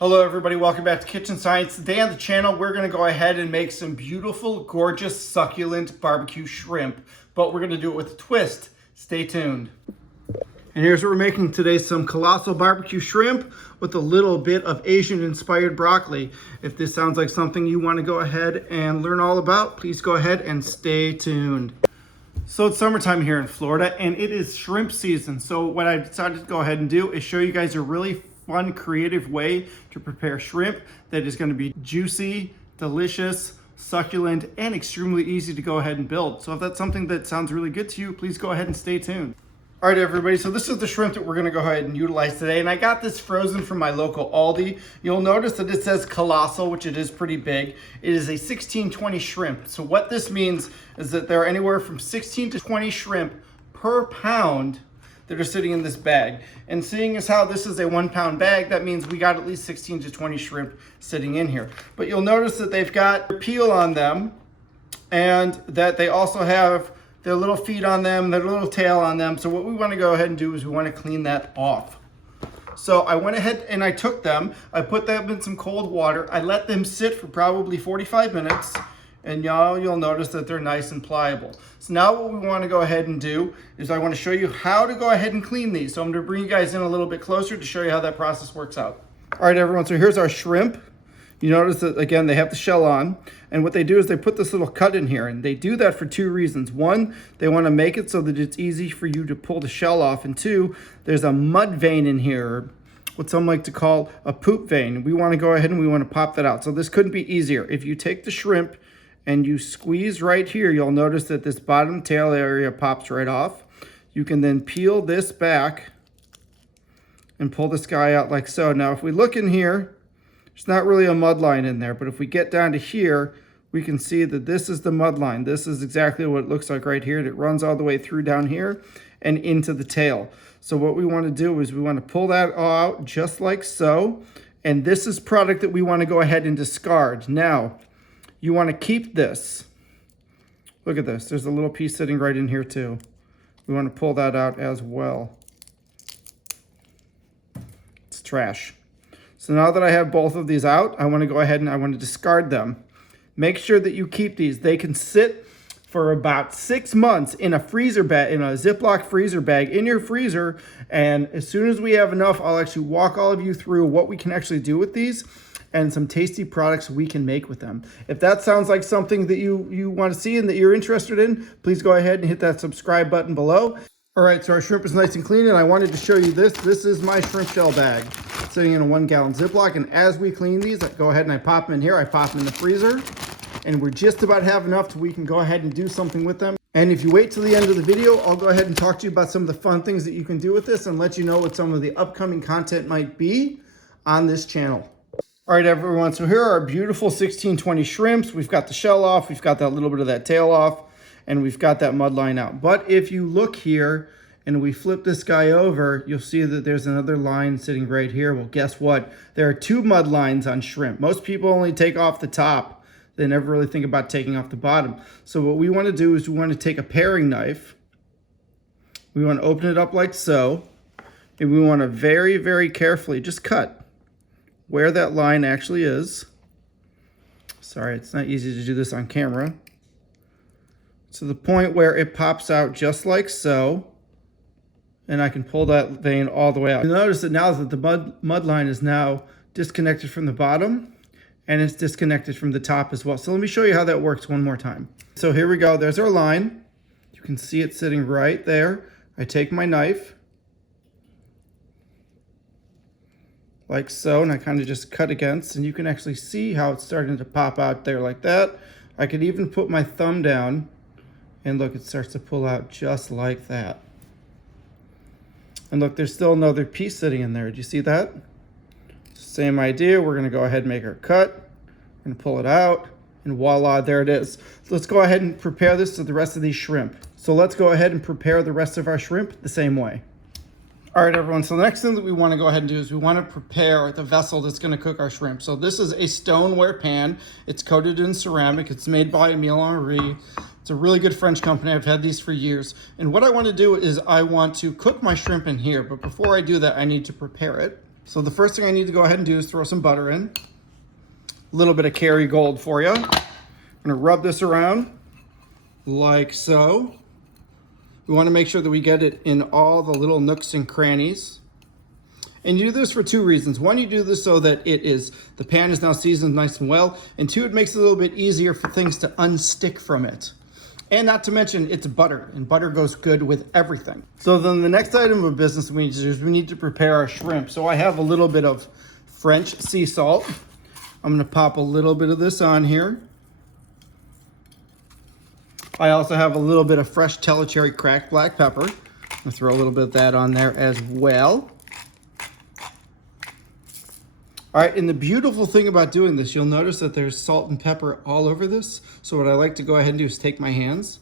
Hello everybody, welcome back to Kitchen Science. Today on the channel, we're gonna go ahead and make some beautiful, gorgeous, succulent barbecue shrimp, but we're gonna do it with a twist. Stay tuned. And here's what we're making today, some colossal barbecue shrimp with a little bit of Asian-inspired broccoli. If this sounds like something you wanna go ahead and learn all about, please go ahead and stay tuned. So it's summertime here in Florida and it is shrimp season. So what I decided to go ahead and do is show you guys a really fun, creative way to prepare shrimp that is going to be juicy, delicious, succulent, and extremely easy to go ahead and build. So if that's something that sounds really good to you, please go ahead and stay tuned. All right, everybody, so this is the shrimp that we're gonna go ahead and utilize today, and I got this frozen from my local Aldi. You'll notice that it says colossal, which it is pretty big. It is a 16-20 shrimp. So what this means is that there are anywhere from 16 to 20 shrimp per pound that are sitting in this bag. And seeing as how this is a 1 pound bag, that means we got at least 16 to 20 shrimp sitting in here. But you'll notice that they've got peel on them and that they also have their little feet on them, their little tail on them. So what we wanna go ahead and do is we wanna clean that off. So I went ahead and I took them, I put them in some cold water, I let them sit for probably 45 minutes, and you'll notice that they're nice and pliable. So now what we want to go ahead and do is I want to show you how to go ahead and clean these. So I'm going to bring you guys in a little bit closer to show you how that process works out. All right, everyone, so here's our shrimp. You notice that, again, they have the shell on, and what they do is they put this little cut in here, and they do that for two reasons. One, they want to make it so that it's easy for you to pull the shell off, and two, there's a mud vein in here, what some like to call a poop vein. We want to go ahead and we want to pop that out. So this couldn't be easier. If you take the shrimp and you squeeze right here, you'll notice that this bottom tail area pops right off. You can then peel this back and pull this guy out like so. Now, if we look in here, there's not really a mud line in there, but if we get down to here, we can see that this is the mud line. This is exactly what it looks like right here, and it runs all the way through down here and into the tail. So what we want to do is we want to pull that out just like so, and this is product that we want to go ahead and discard. Now, you want to keep this. Look at this. There's a little piece sitting right in here too. We want to pull that out as well. It's trash. So now that I have both of these out, I want to go ahead and I want to discard them. Make sure that you keep these. They can sit for about 6 months in a freezer bag, in a Ziploc freezer bag in your freezer. And as soon as we have enough, I'll actually walk all of you through what we can actually do with these and some tasty products we can make with them. If that sounds like something that you want to see and that you're interested in, please go ahead and hit that subscribe button below. All right, so our shrimp is nice and clean, and I wanted to show you this. This is my shrimp shell bag sitting in a 1 gallon Ziploc, and as we clean these, I go ahead and I pop them in here, I pop them in the freezer, and we're just about have enough so we can go ahead and do something with them. And if you wait till the end of the video, I'll go ahead and talk to you about some of the fun things that you can do with this and let you know what some of the upcoming content might be on this channel. All right, everyone, so here are our beautiful 16-20 shrimps. We've got the shell off, we've got that little bit of that tail off, and we've got that mud line out. But if you look here and we flip this guy over, you'll see that there's another line sitting right here. Well, guess what? There are 2 mud lines on shrimp. Most people only take off the top. They never really think about taking off the bottom. So what we want to do is we want to take a paring knife. We want to open it up like so, and we want to very, very carefully just cut where that line actually is. Sorry, it's not easy to do this on camera. To the point where it pops out just like so, and I can pull that vein all the way out. You'll notice that now that the mud line is now disconnected from the bottom, and it's disconnected from the top as well. So let me show you how that works one more time. So here we go, there's our line. You can see it sitting right there. I take my knife, like so, and I kind of just cut against, and you can actually see how it's starting to pop out there like that. I could even put my thumb down, and look, it starts to pull out just like that. And look, there's still another piece sitting in there. Do you see that? Same idea. We're gonna go ahead and make our cut. We're gonna pull it out, and voila, there it is. So let's go ahead and prepare this to the rest of these shrimp. So let's go ahead and prepare the rest of our shrimp the same way. All right, everyone, so the next thing that we want to go ahead and do is we want to prepare the vessel that's going to cook our shrimp. So this is a stoneware pan. It's coated in ceramic. It's made by Emile Henry. It's a really good French company. I've had these for years. And what I want to do is I want to cook my shrimp in here. But before I do that, I need to prepare it. So the first thing I need to go ahead and do is throw some butter in. A little bit of Kerrygold for you. I'm gonna rub this around like so. We wanna make sure that we get it in all the little nooks and crannies. And you do this for two reasons. One, you do this so that the pan is now seasoned nice and well. And two, it makes it a little bit easier for things to unstick from it. And not to mention, it's butter, and butter goes good with everything. So then the next item of business we need to do is we need to prepare our shrimp. So I have a little bit of French sea salt. I'm gonna pop a little bit of this on here. I also have a little bit of fresh Telecherry cracked black pepper. I'm gonna throw a little bit of that on there as well. All right, and the beautiful thing about doing this, you'll notice that there's salt and pepper all over this. So what I like to go ahead and do is take my hands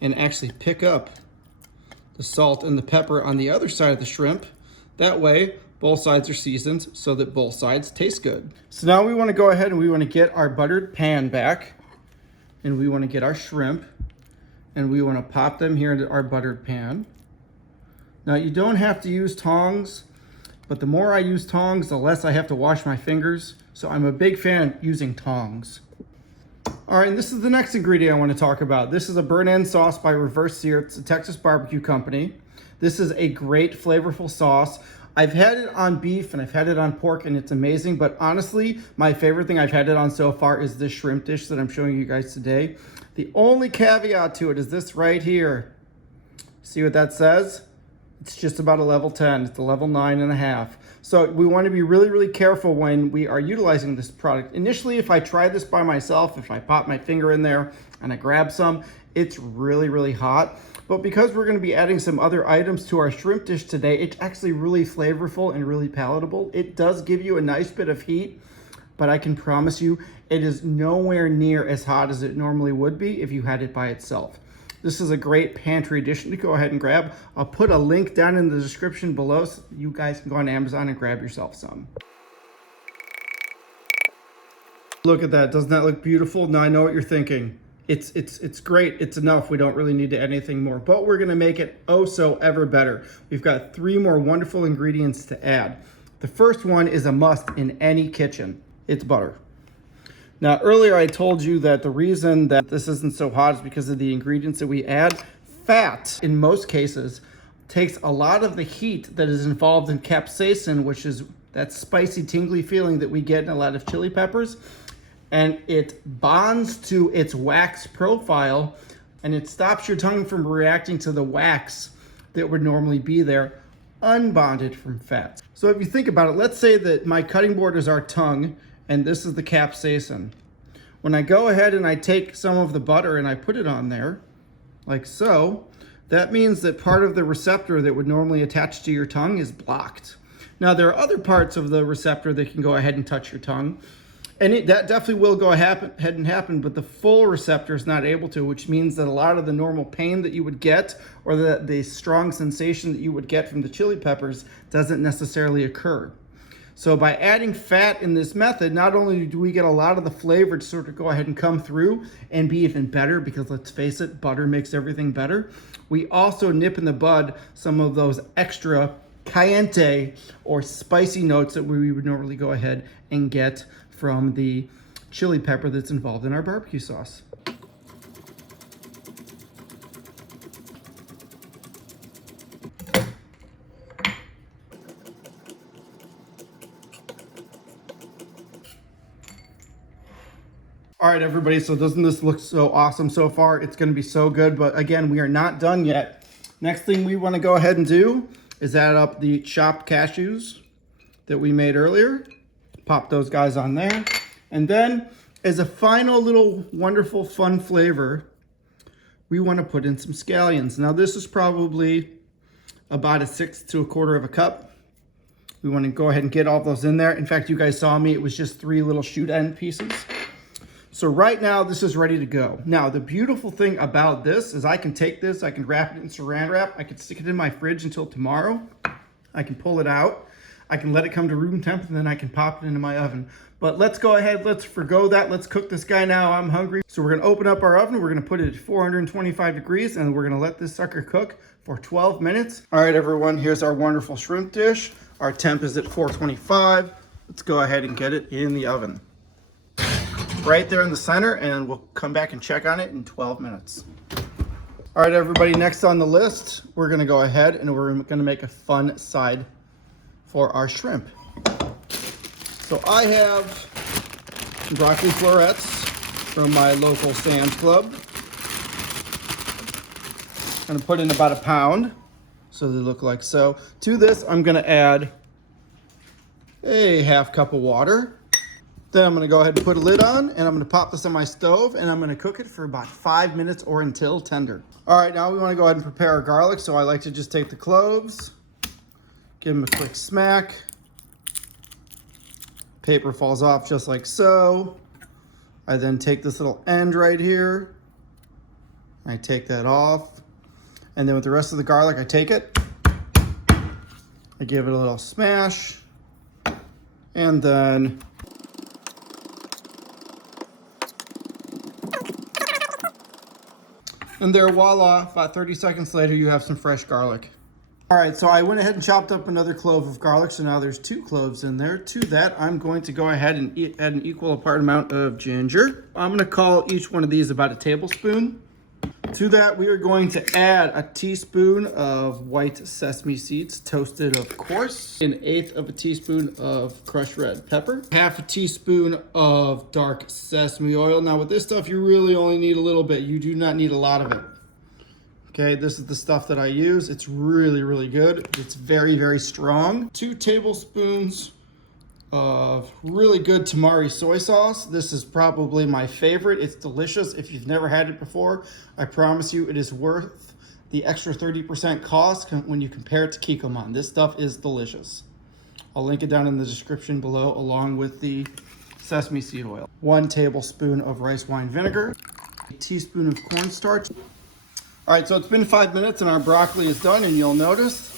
and actually pick up the salt and the pepper on the other side of the shrimp. That way, both sides are seasoned so that both sides taste good. So now we wanna go ahead and we wanna get our buttered pan back, and we wanna get our shrimp, and we wanna pop them here into our buttered pan. Now you don't have to use tongs, but the more I use tongs, the less I have to wash my fingers. So I'm a big fan of using tongs. All right, and this is the next ingredient I want to talk about. This is a burnt end sauce by Reverse Sear. It's a Texas barbecue company. This is a great flavorful sauce. I've had it on beef and I've had it on pork and it's amazing, but honestly, my favorite thing I've had it on so far is this shrimp dish that I'm showing you guys today. The only caveat to it is this right here. See what that says? It's just about a level 10, it's a level 9.5. So we want to be really, really careful when we are utilizing this product. Initially, if I try this by myself, if I pop my finger in there and I grab some, it's really, really hot. But because we're going to be adding some other items to our shrimp dish today, it's actually really flavorful and really palatable. It does give you a nice bit of heat, but I can promise you it is nowhere near as hot as it normally would be if you had it by itself. This is a great pantry addition to go ahead and grab. I'll put a link down in the description below so you guys can go on Amazon and grab yourself some. Look at that, doesn't that look beautiful? Now I know what you're thinking. It's great, it's enough. We don't really need to add anything more, but we're gonna make it oh so ever better. We've got 3 more wonderful ingredients to add. The first one is a must in any kitchen. It's butter. Now, earlier I told you that the reason that this isn't so hot is because of the ingredients that we add. Fat, in most cases, takes a lot of the heat that is involved in capsaicin, which is that spicy, tingly feeling that we get in a lot of chili peppers, and it bonds to its wax profile, and it stops your tongue from reacting to the wax that would normally be there, unbonded from fat. So if you think about it, let's say that my cutting board is our tongue, and this is the capsaicin. When I go ahead and I take some of the butter and I put it on there, like so, that means that part of the receptor that would normally attach to your tongue is blocked. Now, there are other parts of the receptor that can go ahead and touch your tongue, and that definitely will go ahead and happen, but the full receptor is not able to, which means that a lot of the normal pain that you would get or the strong sensation that you would get from the chili peppers doesn't necessarily occur. So by adding fat in this method, not only do we get a lot of the flavor to sort of go ahead and come through and be even better, because let's face it, butter makes everything better, we also nip in the bud some of those extra cayenne or spicy notes that we would normally go ahead and get from the chili pepper that's involved in our barbecue sauce. All right, everybody, so doesn't this look so awesome so far? It's gonna be so good, but again, we are not done yet. Next thing we wanna go ahead and do is add up the chopped cashews that we made earlier. Pop those guys on there. And then, as a final little wonderful fun flavor, we wanna put in some scallions. Now this is probably about 1/6 to 1/4 of a cup. We wanna go ahead and get all those in there. In fact, you guys saw me, it was just 3 little shoot end pieces. So right now, this is ready to go. Now, the beautiful thing about this is I can take this, I can wrap it in saran wrap, I can stick it in my fridge until tomorrow. I can pull it out, I can let it come to room temp, and then I can pop it into my oven. But let's go ahead, let's forgo that, let's cook this guy now, I'm hungry. So we're gonna open up our oven, we're gonna put it at 425 degrees, and we're gonna let this sucker cook for 12 minutes. All right, everyone, here's our wonderful shrimp dish. Our temp is at 425. Let's go ahead and get it in the oven. Right there in the center, and we'll come back and check on it in 12 minutes. All right, everybody, next on the list, we're gonna go ahead and we're gonna make a fun side for our shrimp. So I have broccoli florets from my local Sam's Club. I'm gonna put in about a pound, so they look like so. To this, I'm gonna add a half cup of water. Then I'm gonna go ahead and put a lid on, and I'm gonna pop this on my stove, and I'm gonna cook it for about 5 minutes or until tender. All right, now we wanna go ahead and prepare our garlic. So I like to just take the cloves, give them a quick smack. Paper falls off just like so. I then take this little end right here. I take that off. And then with the rest of the garlic, I take it. I give it a little smash. And then and there, voila, about 30 seconds later, you have some fresh garlic. All right, so I went ahead and chopped up another clove of garlic, so now there's 2 cloves in there. To that, I'm going to go ahead and add an equal part amount of ginger. I'm gonna call each one of these about a tablespoon. To that, we are going to add a teaspoon of white sesame seeds, toasted of course, 1/8 of a teaspoon of crushed red pepper, half a teaspoon of dark sesame oil. Now with this stuff, you really only need a little bit. You do not need a lot of it. Okay, this is the stuff that I use. It's really, really good. It's very, very strong. 2 tablespoons of really good tamari soy sauce. This is probably my favorite. It's delicious. If you've never had it before, I promise you it is worth the extra 30% cost when you compare it to Kikkoman. This stuff is delicious. I'll link it down in the description below along with the sesame seed oil. 1 tablespoon of rice wine vinegar, a teaspoon of cornstarch. All right, so it's been 5 minutes and our broccoli is done, and you'll notice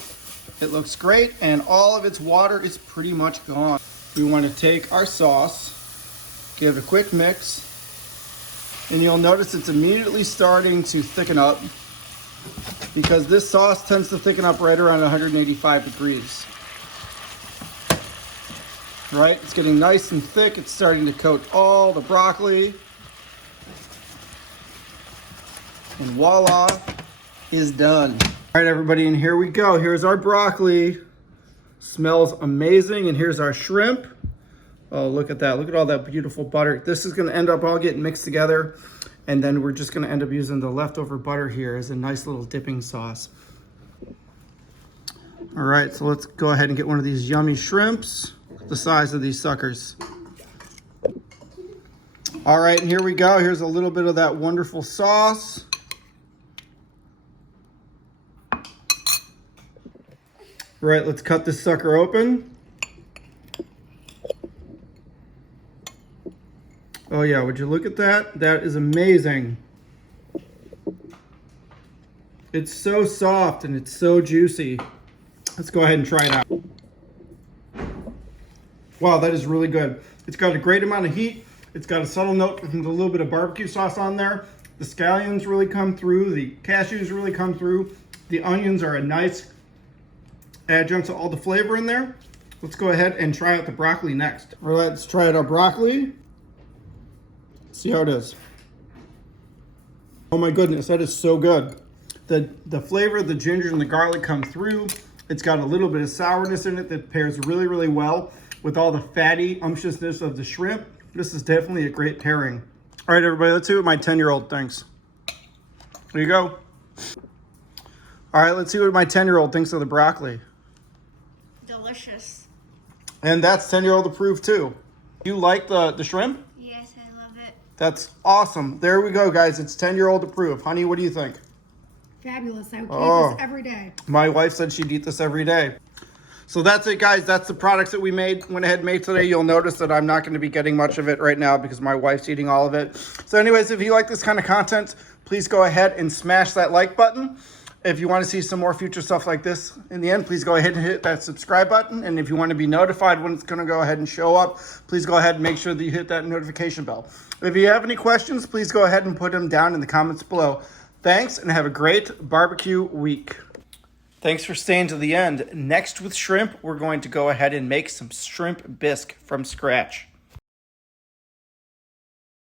it looks great and all of its water is pretty much gone. We want to take our sauce, give it a quick mix, and you'll notice it's immediately starting to thicken up because this sauce tends to thicken up right around 185 degrees. Right, it's getting nice and thick. It's starting to coat all the broccoli. And voila, is done. All right, everybody, and here we go. Here's our broccoli. Smells amazing. And here's our shrimp. Oh, look at that. Look at all that beautiful butter. This is gonna end up all getting mixed together. And then we're just gonna end up using the leftover butter here as a nice little dipping sauce. All right, so let's go ahead and get one of these yummy shrimps, the size of these suckers. All right, and here we go. Here's a little bit of that wonderful sauce. All right, let's cut this sucker open. Oh yeah, would you look at that? That is amazing. It's so soft and it's so juicy. Let's go ahead and try it out. Wow, that is really good. It's got a great amount of heat. It's got a subtle note from a little bit of barbecue sauce on there. The scallions really come through. The cashews really come through. The onions are a nice adjunct to all the flavor in there. Let's go ahead and try out the broccoli next. All right, let's try out our broccoli. See how it is. Oh my goodness, that is so good. The flavor of the ginger and the garlic come through. It's got a little bit of sourness in it that pairs really, really well with all the fatty unctuousness of the shrimp. This is definitely a great pairing. All right, everybody, let's see what my 10-year-old thinks. There you go. All right, let's see what my 10-year-old thinks of the broccoli. Delicious. And that's 10-year-old approved too. You like the shrimp? Yes, I love it. That's awesome. There we go, guys. It's 10-year-old approved. Honey, what do you think? Fabulous. I would eat this every day. My wife said she'd eat this every day. So that's it, guys. That's the products that we went ahead and made today. You'll notice that I'm not going to be getting much of it right now because my wife's eating all of it. So anyways, if you like this kind of content, please go ahead and smash that like button. If you want to see some more future stuff like this in the end, please go ahead and hit that subscribe button. And if you want to be notified when it's going to go ahead and show up, please go ahead and make sure that you hit that notification bell. If you have any questions, please go ahead and put them down in the comments below. Thanks, and have a great barbecue week. Thanks for staying to the end. Next with shrimp, we're going to go ahead and make some shrimp bisque from scratch.